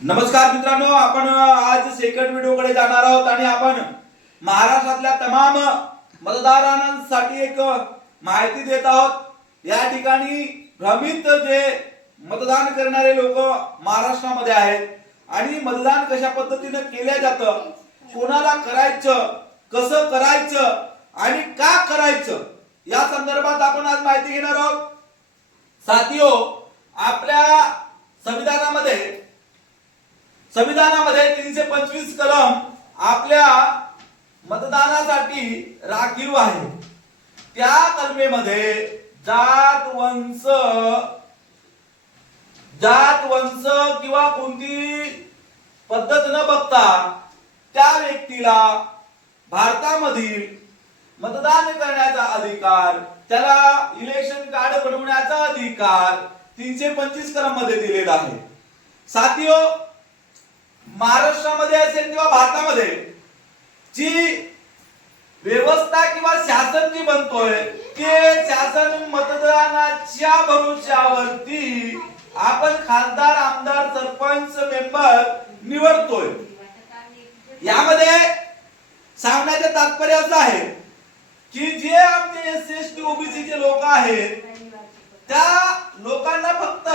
नमस्कार मित्रांनो आपण आज सेकंड व्हिडिओकडे जाणार आहोत आणि आपण महाराष्ट्रातल्या तमाम मतदारांसाठी एक माहिती देत आहोत. या ठिकाणी भ्रमित जे मतदान करणारे लोक महाराष्ट्रामध्ये आहेत आणि मतदान कशा पद्धतीने केलं जातं कोणाला करायचं कसं करायचं आणि का करायचं या संदर्भात आपण आज माहिती घेणार आहोत. साथियो आपल्या संविधानामध्ये संविधानामध्ये तीनशे पंचवीस कलम आपल्या मतदानासाठी राखीव आहे. त्या कलमेमध्ये जात वंश जात वंश किंवा कोणती पद्धत न बघता त्या व्यक्तीला भारतामधील मतदान करण्याचा अधिकार त्याला इलेक्शन कार्ड बनवण्याचा अधिकार तीनशे पंचवीस कलममध्ये दिलेला आहे. साथियो महाराष्ट्रामध्ये असेल किंवा भारतामध्ये जी व्यवस्था किंवा शासन जी बनतोय ते शासन मतदानाच्या भविष्यावरती आपण खासदार आमदार सरपंच मेंबर निवडतोय. यामध्ये सांगण्याचे तात्पर्य असं आहे की जे आमचे एस एस टी ओबीसी चे लोक आहेत त्या लोकांना फक्त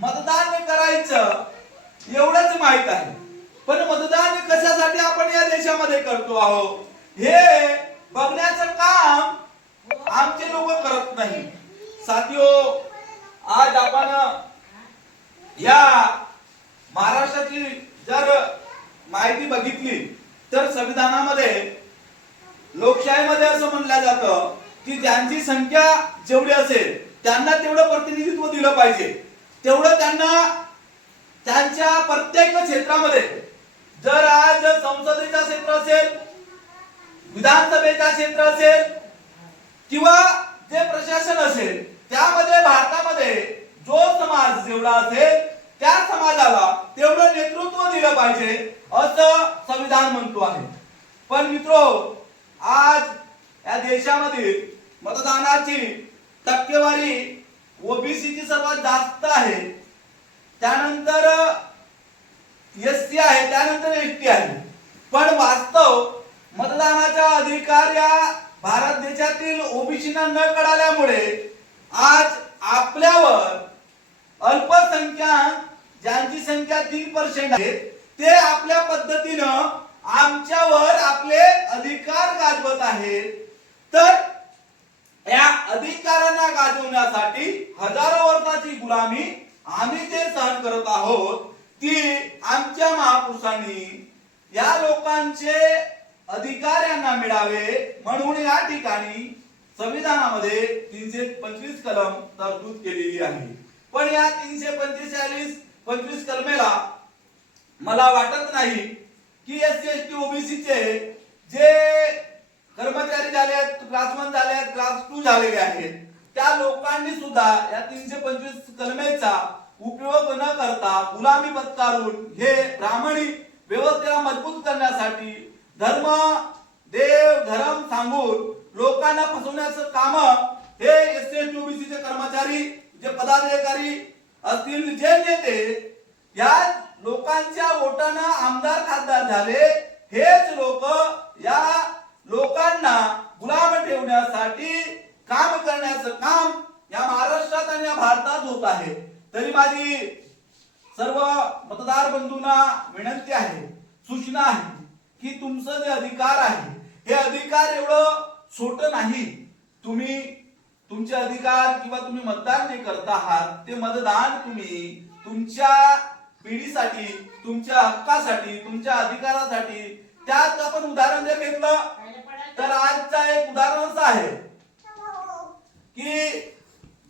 मतदान करायचं एवढंच माहीत आहे. पण मतदान कशासाठी आपण या देशामध्ये करतो आहोत हे बघण्याचं काम आमचे लोक करत नाही. साथियो आज आपण या महाराष्ट्राची जर माहिती बघितली तर संविधानामध्ये लोकशाहीमध्ये असं म्हणलं जातं की ज्यांची संख्या जेवढी असेल त्यांना तेवढं प्रतिनिधित्व दिलं पाहिजे. तेवढं त्यांना त्यांच्या प्रत्येक क्षेत्रामध्ये जर आज संसदेचा क्षेत्र असेल विधानसभेचा क्षेत्र असेल किंवा जे प्रशासन असेल त्यामध्ये भारतामध्ये जो समाज जेवढा असेल त्या समाजाला तेवढं नेतृत्व दिलं पाहिजे असं संविधान म्हणतो आहे. पण मित्रो आज या देशामध्ये मतदानाची टक्केवारी ओबीसीची सर्वात जास्त आहे. त्यानंतर एस टी आहे त्यानंतर एस टी आहे. पण वास्तव मतदानाचा अधिकार या भारत देशातील ओबीसीना न कळाल्यामुळे आज आपल्यावर अल्पसंख्याक ज्यांची संख्या तीन पर्सेंट आहे ते आपल्या पद्धतीनं आमच्यावर आपले अधिकार गाजवत आहेत. तर या अधिकारांना गाजवण्यासाठी हजारो वर्षाची गुलामी आम्ही जे सहन करत आहोत ती आमच्या महापुरुषांनी या लोकांचे अधिकार यांना मिळावे म्हणून या ठिकाणी संविधानामध्ये तीनशे पंचवीस कलम तरतूद केलेली आहे. पण या तीनशे पंचेचाळीस पंचवीस कलमेला मला वाटत नाही की S C S T OBC चे जे कर्मचारी झाले आहेत क्लास वन झाले आहेत क्लास टू झालेले आहेत त्या लोकांनी सुद्धा या तीनशे पंचवीस कलमेचा उपयोग न करता गुलामी पत्कारून हे ब्राह्मणी व्यवस्थेला मजबूत करण्यासाठी धर्म देव धर्म सांगून लोकांना फसवण्याचं काम हे एस टी एस चे कर्मचारी जे पदाधिकारी असतील जे नेते या लोकांच्या वोटानं आमदार खासदार झाले हेच लोक या लोकांना गुलाम ठेवण्यासाठी काम करण्याचं काम या महाराष्ट्रात आणि या भारतात होत आहे. तरी माझी सर्व मतदार बंधूंना विनंती आहे सूचना आहे की तुमचं जे अधिकार आहे हे अधिकार एवढं छोट नाही. तुम्ही तुमचे अधिकार किंवा तुम्ही मतदान जे करत आहात ते मतदान तुम्ही तुमच्या पिढीसाठी तुमच्या हक्कासाठी तुमच्या अधिकारासाठी त्यात आपण उदाहरण जर घेतलं तर आजचा एक उदाहरण असं आहे. की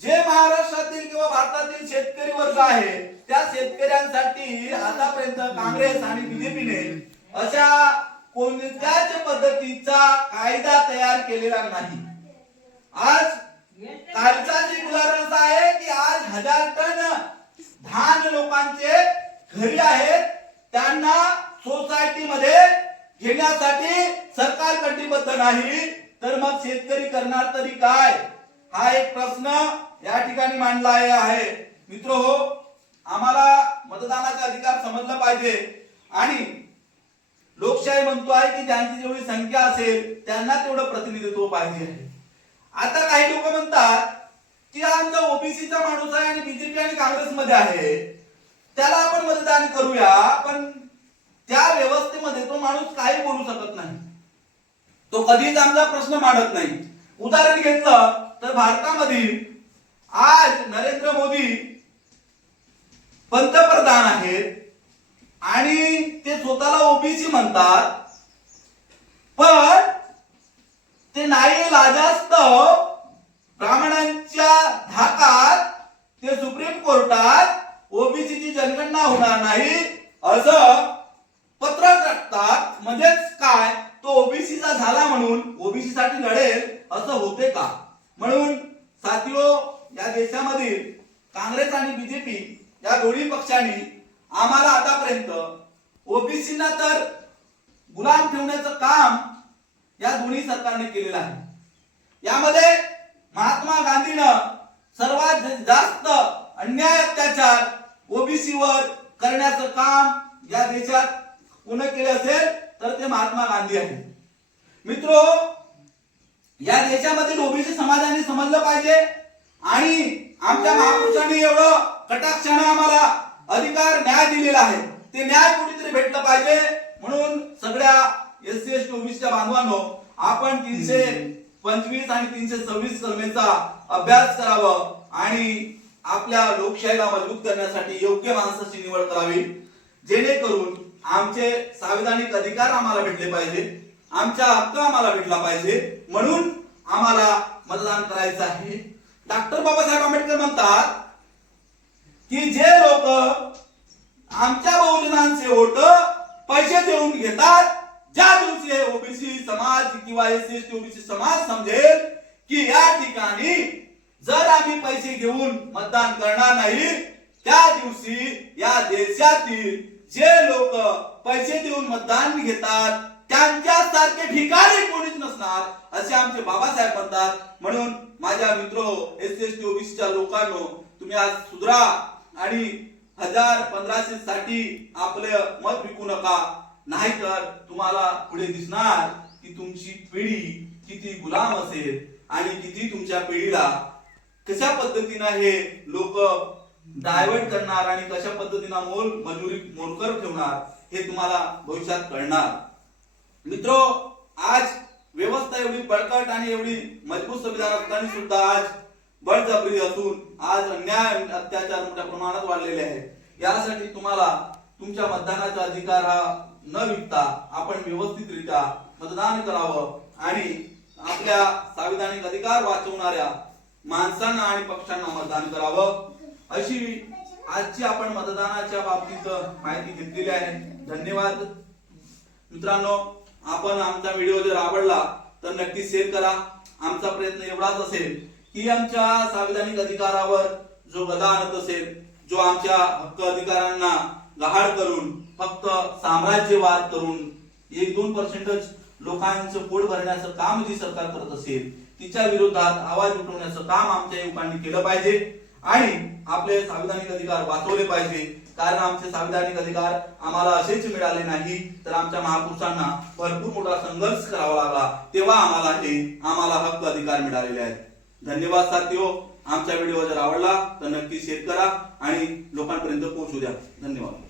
जे महाराष्ट्रातील किंवा भारतातील शेतकरी वर्ग आहे त्या शेतकऱ्यांसाठी आतापर्यंत काँग्रेस आणि बीजेपीने अशा कोणत्याच पद्धतीचा कायदा तयार केलेला नाही. आज कालचाच एक उदाहरण असं आहे की आज हजार टन धान लोकांचे घरी आहेत त्यांना सोसायटी मध्ये घेण्यासाठी सरकार कटिबद्ध नाही तर मग शेतकरी करणार तरी काय? हा एक प्रश्न या ठिकाणी मांडला आहे. मित्र हो आम्हाला मतदानाचा अधिकार समजला पाहिजे. आणि लोकशाही म्हणतो आहे की ज्यांची जेवढी संख्या असेल त्यांना तेवढं प्रतिनिधित्व पाहिजे आता काही लोक म्हणतात की हा आमचा ओबीसीचा माणूस आहे आणि बीजेपी आणि काँग्रेसमध्ये आहे त्याला आपण मतदान करूया पण त्या व्यवस्थेमध्ये तो माणूस काही बोलू शकत नाही. तो कधीच आमचा प्रश्न मांडत नाही. उदाहरण घेतलं तर भारतामधील आज नरेंद्र मोदी पंतप्रधान आहेत आणि ते स्वतःला ओबीसी म्हणतात. पण ते नाही लाजास्तव ब्राह्मणांच्या धाकात ते सुप्रीम कोर्टात ओबीसीची जनगणना होणार नाही असं पत्र टाकतात म्हणजेच काय? तो ओबीसीचा झाला म्हणून ओबीसी साठी लढेल असं होते का? म्हणून साथियो या देशामधील काँग्रेस आणि बीजेपी या दोन्ही पक्षांनी आम्हाला आतापर्यंत ओबीसीना तर गुलाम ठेवण्याचं काम या दोन्ही सरकारने केलेलं आहे. यामध्ये महात्मा गांधीनं सर्वात जास्त अन्याय अत्याचार ओबीसी वर करण्याचं काम या देशात कोण केले असेल तर ते महात्मा गांधी आहेत. मित्रो या देशामधील ओबीसी समाजाने समजलं पाहिजे. आणि आमच्या महापुरुषांनी एवढं कटाक्षाने आम्हाला अधिकार न्याय दिलेला आहे. ते न्याय कुठेतरी भेटलं पाहिजे. म्हणून सगळ्या एस सी एस टी ओबीसीच्या बांधवांनो आपण तीनशे पंचवीस आणि तीनशे सव्वीस कलमेचा अभ्यास करावा आणि आपल्या लोकशाहीला मजबूत करण्यासाठी योग्य माणसाची निवड करावी. जेणेकरून आमचे संविधानिक अधिकार आम्हाला भेटले पाहिजे. आमचा हक्क आम्हाला भेटला पाहिजे. म्हणून आम्हाला मतदान करायचं आहे. डॉक्टर बाबासाहेब आंबेडकर म्हणतात की जे लोक आमच्या बहुजनांचे वोट पैसे देऊन घेतात ज्या दिवशी हे ओबीसी समाज किंवा एस एस टी ओबीसी समाज समजेल की या ठिकाणी जर आम्ही पैसे घेऊन मतदान करणार नाही त्या दिवशी या देशातील जे लोक पैसे देऊन मतदान घेतात त्यांच्यासारखे भिकारी कोणीच नसणार असे आमचे बाबासाहेब म्हणतात. म्हणून माझ्या मित्र एस एस टी ओबीसीच्या लोकांनो तुम्ही आज सुधरा आणि हजार पंधराशे साठी आपलं मत विकू नका. नाहीतर तुम्हाला पुढे दिसणार की तुमची पिढी किती गुलाम असेल आणि किती तुमच्या पिढीला कशा पद्धतीनं हे लोक डायव्हर्ट करणार आणि कशा पद्धतीनं मोल मजुरी मोलकर ठेवणार हे तुम्हाला भविष्यात कळणार. मित्रो आज व्यवस्था एवढी बळकट आणि एवढी मजबूत संविधान असताना सुद्धा आज बळजबरी असून आज अन्याय अत्याचार मोठ्या प्रमाणात वाढलेले आहे यासाठी तुम्हाला तुमच्या मतदानाचा अधिकार हा न विकता आपण व्यवस्थितरित्या मतदान करावं आणि आपल्या संविधानिक अधिकार वाचवणाऱ्या माणसांना आणि पक्षांना मतदान करावं. अशी आजची आपण मतदानाच्या बाबतीत माहिती घेतलेली आहे. धन्यवाद. मित्रांनो आपण आमचा व्हिडिओ जर आवडला तर नक्की शेअर करा. आमचा प्रयत्न एवढाच असेल की आमच्या संविधानिक अधिकारावर जो गदा आणत असेल जो आमच्या हक्क अधिकारांना गहाळ करून फक्त साम्राज्यवाद करून एक दोन पर्सेंटच लोकांचं पोट भरण्याचं काम जी सरकार करत असेल तिच्या विरोधात आवाज उठवण्याचं काम आमच्या युवकांनी केलं पाहिजे. आणि आपले संविधानिक अधिकार वाचवले पाहिजे. कारण आमचे संविधानिक अधिकार आम्हाला असेच मिळाले नाही तर आमच्या महापुरुषांना भरपूर मोठा संघर्ष करावा लागला. तेव्हा आम्हाला हे आम्हाला हक्क अधिकार मिळालेले आहेत. धन्यवाद साथियो आमचा व्हिडिओ जर आवडला तर नक्की शेअर करा आणि लोकांपर्यंत पोहोचू द्या. धन्यवाद.